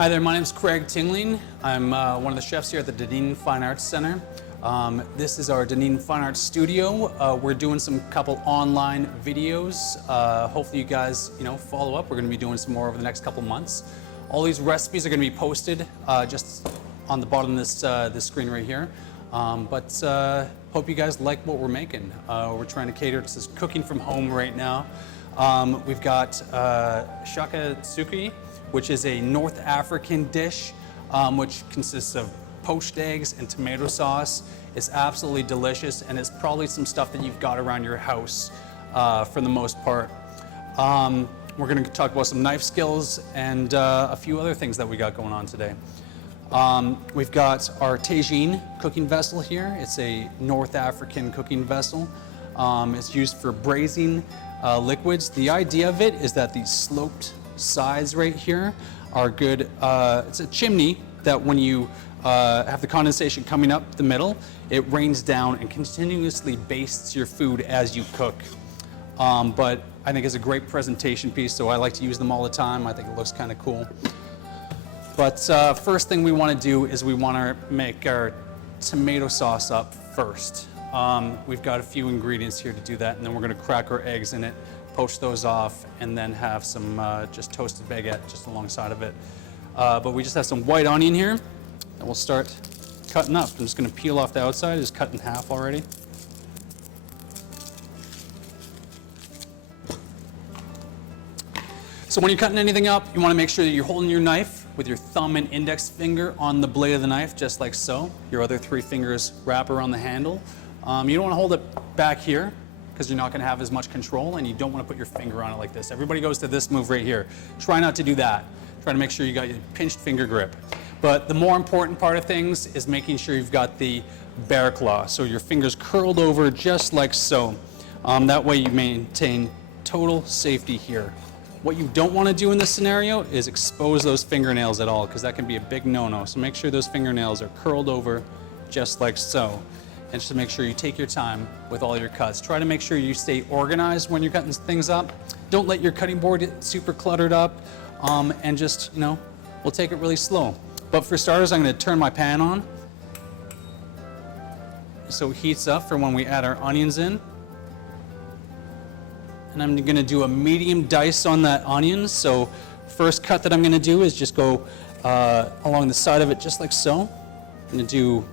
Hi there, my name is Craig Tinling. I'm one of the chefs here at the Dunedin Fine Arts Center. This is our Dunedin Fine Arts Studio. We're doing some couple online videos. Hopefully you guys, follow up. We're going to be doing some more over the next couple months. All these recipes are going to be posted just on the bottom of this screen right here. Hope you guys like what we're making. We're trying to cater to this cooking from home right now. We've got Shakshouka, which is a North African dish, which consists of poached eggs and tomato sauce. It's absolutely delicious, and it's probably some stuff that you've got around your house for the most part. We're going to talk about some knife skills and a few other things that we got going on today. We've got our tagine cooking vessel here. It's a North African cooking vessel. It's used for braising liquids. The idea of it is that these sloped sides right here are good. It's a chimney that when you have the condensation coming up the middle, it rains down and continuously bastes your food as you cook. But I think it's a great presentation piece, so I like to use them all the time. I think it looks kind of cool. But first thing we want to do is we want to make our tomato sauce up first. We've got a few ingredients here to do that, and then we're going to crack our eggs in it, poach those off, and then have some just toasted baguette just alongside of it. But we just have some white onion here that we'll start cutting up. I'm just going to peel off the outside, just cut in half already. So when you're cutting anything up, you want to make sure that you're holding your knife with your thumb and index finger on the blade of the knife, just like so. Your other three fingers wrap around the handle. You don't want to hold it back here because you're not going to have as much control, and you don't want to put your finger on it like this. Everybody goes to this move right here. Try not to do that. Try to make sure you got your pinched finger grip. But the more important part of things is making sure you've got the bear claw, so your fingers curled over just like so. That way you maintain total safety here. What you don't want to do in this scenario is expose those fingernails at all, because that can be a big no-no. So make sure those fingernails are curled over just like so. And just to make sure you take your time with all your cuts. Try to make sure you stay organized when you're cutting things up. Don't let your cutting board get super cluttered up, and just, we'll take it really slow. But for starters, I'm going to turn my pan on so it heats up for when we add our onions in. And I'm going to do a medium dice on that onion. So first cut that I'm going to do is just go along the side of it just like so. I'm going to do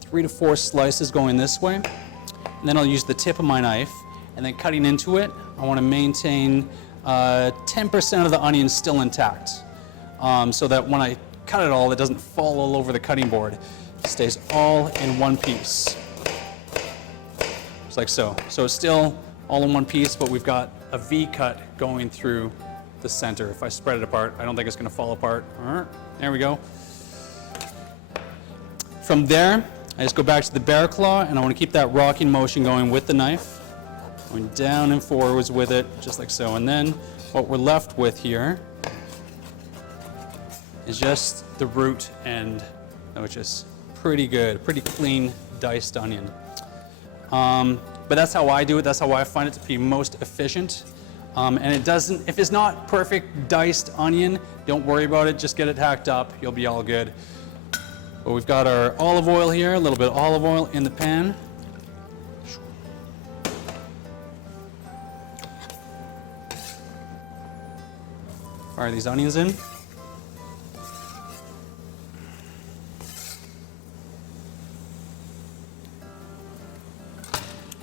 3 to 4 slices going this way. And then I'll use the tip of my knife, and then cutting into it, I want to maintain 10% of the onion still intact, so that when I cut it all, it doesn't fall all over the cutting board. It stays all in one piece. Just like so. So it's still all in one piece, but we've got a V cut going through the center. If I spread it apart, I don't think it's going to fall apart. There we go. From there, I just go back to the bear claw, and I want to keep that rocking motion going with the knife, going down and forwards with it, just like so. And then what we're left with here is just the root end, which is pretty good, pretty clean diced onion. But that's how I do it. That's how I find it to be most efficient. And it doesn't, if it's not perfect diced onion, don't worry about it. Just get it hacked up. You'll be all good. But we've got our olive oil here, a little bit of olive oil in the pan. Fire these onions in.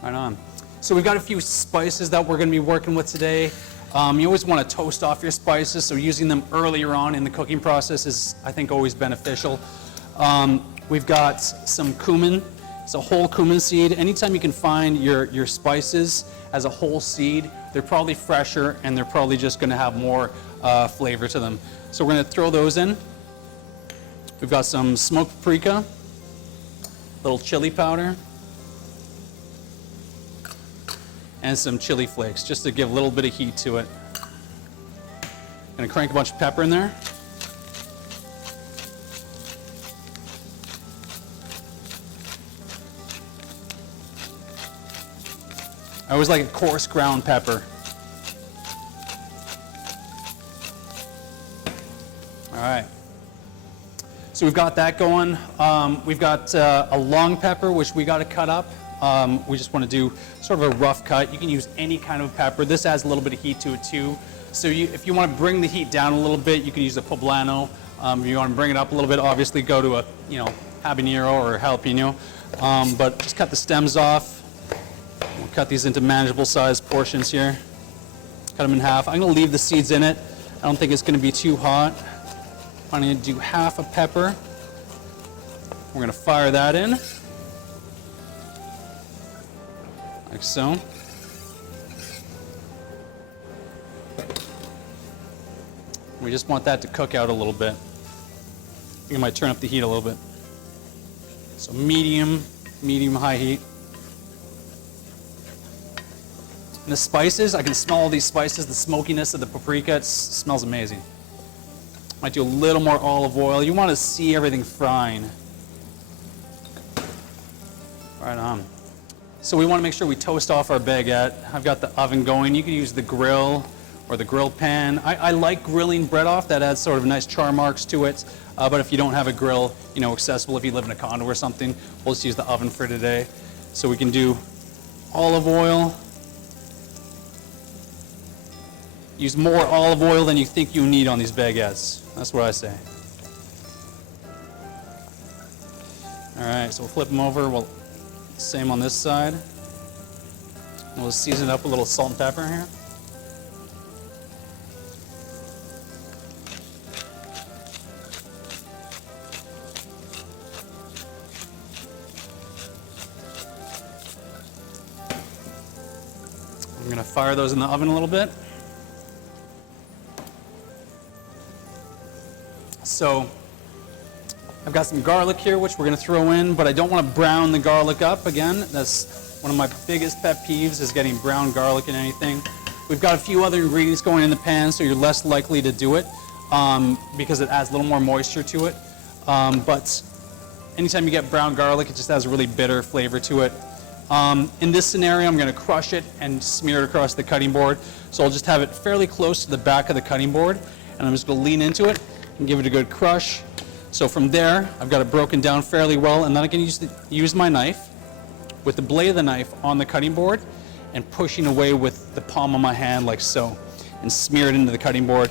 Right on. So we've got a few spices that we're going to be working with today. You always want to toast off your spices, so using them earlier on in the cooking process is, I think, always beneficial. We've got some cumin. It's a whole cumin seed. Anytime you can find your spices as a whole seed, they're probably fresher, and they're probably just going to have more flavor to them. So we're going to throw those in. We've got some smoked paprika, little chili powder, and some chili flakes, just to give a little bit of heat to it. Gonna crank a bunch of pepper in there. I always like a coarse ground pepper. All So we've got that going. We've got a long pepper, which we got to cut up. We just want to do sort of a rough cut. You can use any kind of pepper. This adds a little bit of heat to it too. So if you want to bring the heat down a little bit, you can use a poblano. If you want to bring it up a little bit, obviously go to a habanero or a jalapeno. But just cut the stems off. We'll cut these into manageable sized portions here. Cut them in half. I'm going to leave the seeds in it. I don't think it's going to be too hot. I'm going to do half a pepper. We're going to fire that in. Like so. We just want that to cook out a little bit. I think I might turn up the heat a little bit. So medium high heat. And the spices, I can smell all these spices, the smokiness of the paprika, it smells amazing. Might do a little more olive oil. You want to see everything frying. Right on. So we want to make sure we toast off our baguette. I've got the oven going. You can use the grill or the grill pan. I like grilling bread off. That adds sort of nice char marks to it. But if you don't have a grill, accessible, if you live in a condo or something, we'll just use the oven for today. So we can do olive oil. Use more olive oil than you think you need on these baguettes. That's what I say. All right, so we'll flip them over. Well, same on this side. We'll season it up with a little salt and pepper here. I'm going to fire those in the oven a little bit. So I've got some garlic here, which we're going to throw in, but I don't want to brown the garlic up. Again, that's one of my biggest pet peeves, is getting brown garlic in anything. We've got a few other ingredients going in the pan, so you're less likely to do it because it adds a little more moisture to it. But anytime you get brown garlic, it just has a really bitter flavor to it. In this scenario, I'm going to crush it and smear it across the cutting board. So I'll just have it fairly close to the back of the cutting board, and I'm just going to lean into it and give it a good crush. So from there, I've got it broken down fairly well, and then I can use my knife with the blade of the knife on the cutting board and pushing away with the palm of my hand like so, and smear it into the cutting board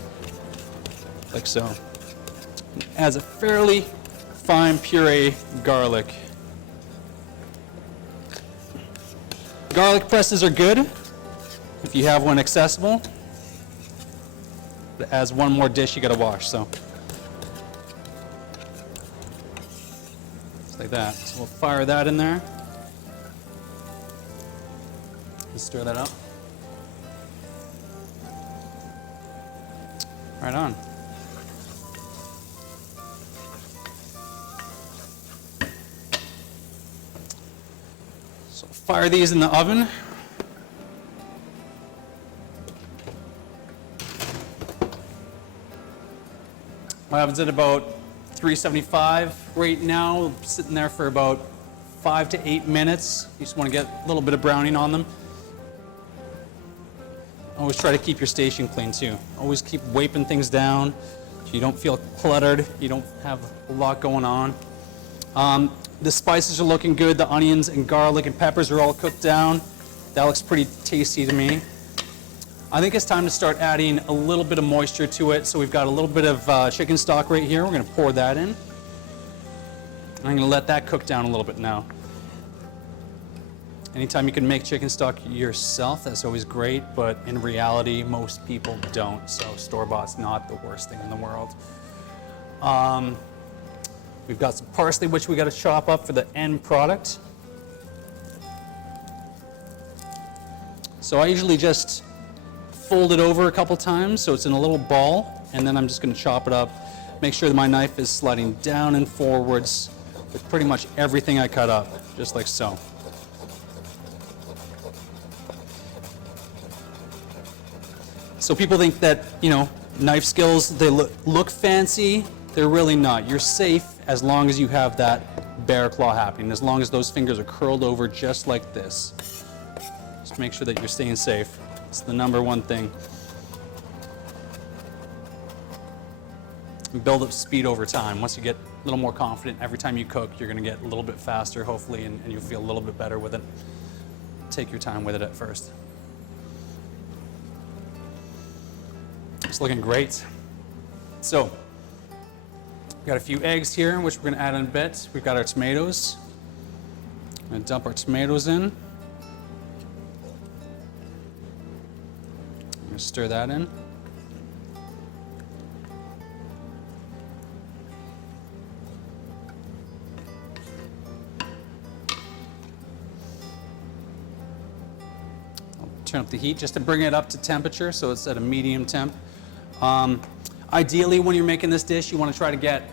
like so. It adds a fairly fine puree garlic. Garlic presses are good if you have one accessible. It adds one more dish you got to wash, so. Like that. So we'll fire that in there. Just stir that up. Right on. So fire these in the oven. My oven's at about 375 right now, sitting there for about 5 to 8 minutes. You just want to get a little bit of browning on them. Always try to keep your station clean too. Always keep wiping things down so you don't feel cluttered, you don't have a lot going on. The spices are looking good. The onions and garlic and peppers are all cooked down. That looks pretty tasty to me. I think it's time to start adding a little bit of moisture to it. So we've got a little bit of chicken stock right here. We're going to pour that in. I'm going to let that cook down a little bit now. Anytime you can make chicken stock yourself, that's always great, but in reality, most people don't. So store-bought's not the worst thing in the world. We've got some parsley, which we got to chop up for the end product. So I usually just fold it over a couple times so it's in a little ball, and then I'm just going to chop it up. Make sure that my knife is sliding down and forwards with pretty much everything I cut up, just like so. So people think that, knife skills, they look fancy. They're really not. You're safe as long as you have that bear claw happening, as long as those fingers are curled over just like this. Just make sure that you're staying safe. It's the number one thing. build up speed over time. Once you get a little more confident, every time you cook, you're gonna get a little bit faster, hopefully, and you'll feel a little bit better with it. Take your time with it at first. It's looking great. So, we've got a few eggs here, which we're gonna add in a bit. We've got our tomatoes. I'm gonna dump our tomatoes in. I'm gonna stir that in. Turn up the heat just to bring it up to temperature, so it's at a medium temp. Ideally, when you're making this dish, you want to try to get,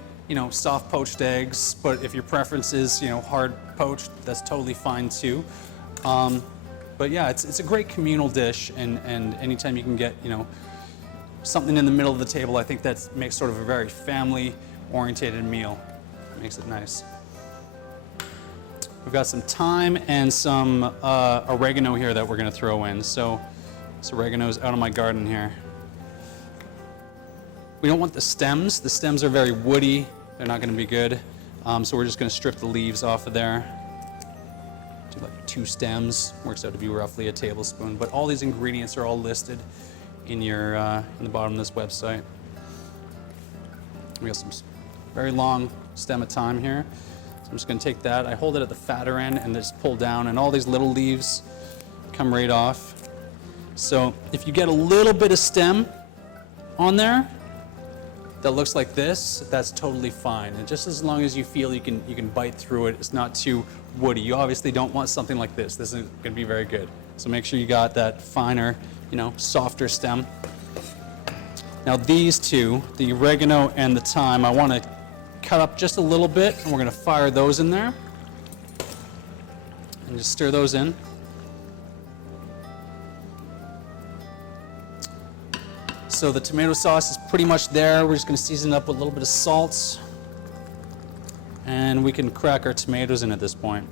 soft poached eggs, but if your preference is, hard poached, that's totally fine too. But yeah, it's a great communal dish, and anytime you can get, something in the middle of the table, I think that makes sort of a very family-oriented meal. It makes it nice. We've got some thyme and some oregano here that we're going to throw in. So this oregano is out of my garden here. We don't want the stems. The stems are very woody. They're not going to be good. So we're just going to strip the leaves off of there. Do like 2 stems. Works out to be roughly a tablespoon. But all these ingredients are all listed in your in the bottom of this website. We got some very long stem of thyme here. So I'm just going to take that, I hold it at the fatter end and just pull down, and all these little leaves come right off. So if you get a little bit of stem on there that looks like this, that's totally fine. And just as long as you feel you can bite through it, it's not too woody. You obviously don't want something like this. This isn't going to be very good. So make sure you got that finer, softer stem. Now these two, the oregano and the thyme, I want to cut up just a little bit, and we're going to fire those in there and just stir those in. So the tomato sauce is pretty much there. We're just going to season it up with a little bit of salt, and we can crack our tomatoes in at this point.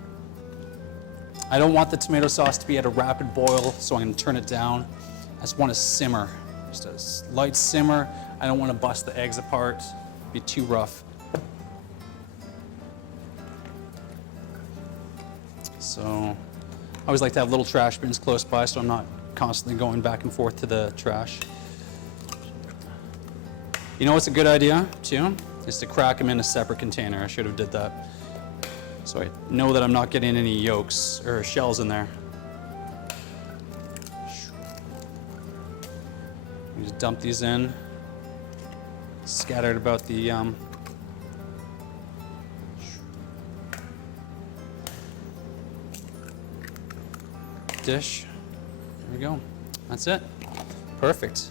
I don't want the tomato sauce to be at a rapid boil, so I'm going to turn it down. I just want to simmer, just a light simmer. I don't want to bust the eggs apart, be too rough. So I always like to have little trash bins close by, so I'm not constantly going back and forth to the trash. You know what's a good idea too? Is to crack them in a separate container. I should have did that. So I know that I'm not getting any yolks or shells in there. You just dump these in, scattered about the dish. There we go. That's it. Perfect.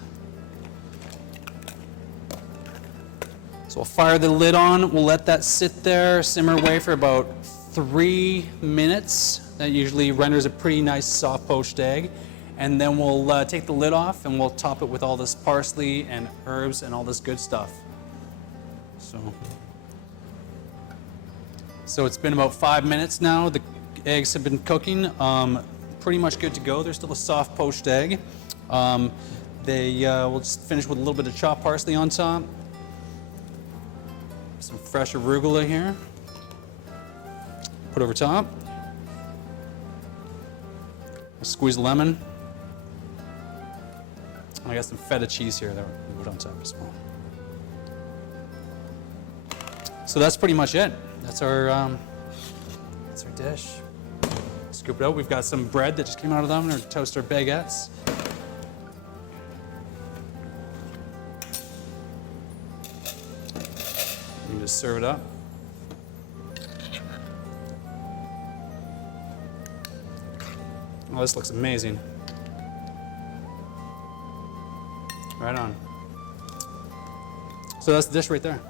So we'll fire the lid on. We'll let that sit there, simmer away for about 3 minutes. That usually renders a pretty nice soft poached egg. And then we'll take the lid off and we'll top it with all this parsley and herbs and all this good stuff. So it's been about 5 minutes now. The eggs have been cooking. Pretty much good to go. They're still a soft poached egg. We'll just finish with a little bit of chopped parsley on top. Some fresh arugula here. Put over top. I'll squeeze a lemon. I got some feta cheese here that we'll put on top as well. So that's pretty much it. That's our dish. Scoop it out. We've got some bread that just came out of the oven, or toaster baguettes. You can just serve it up. Oh, this looks amazing. Right on. So that's the dish right there.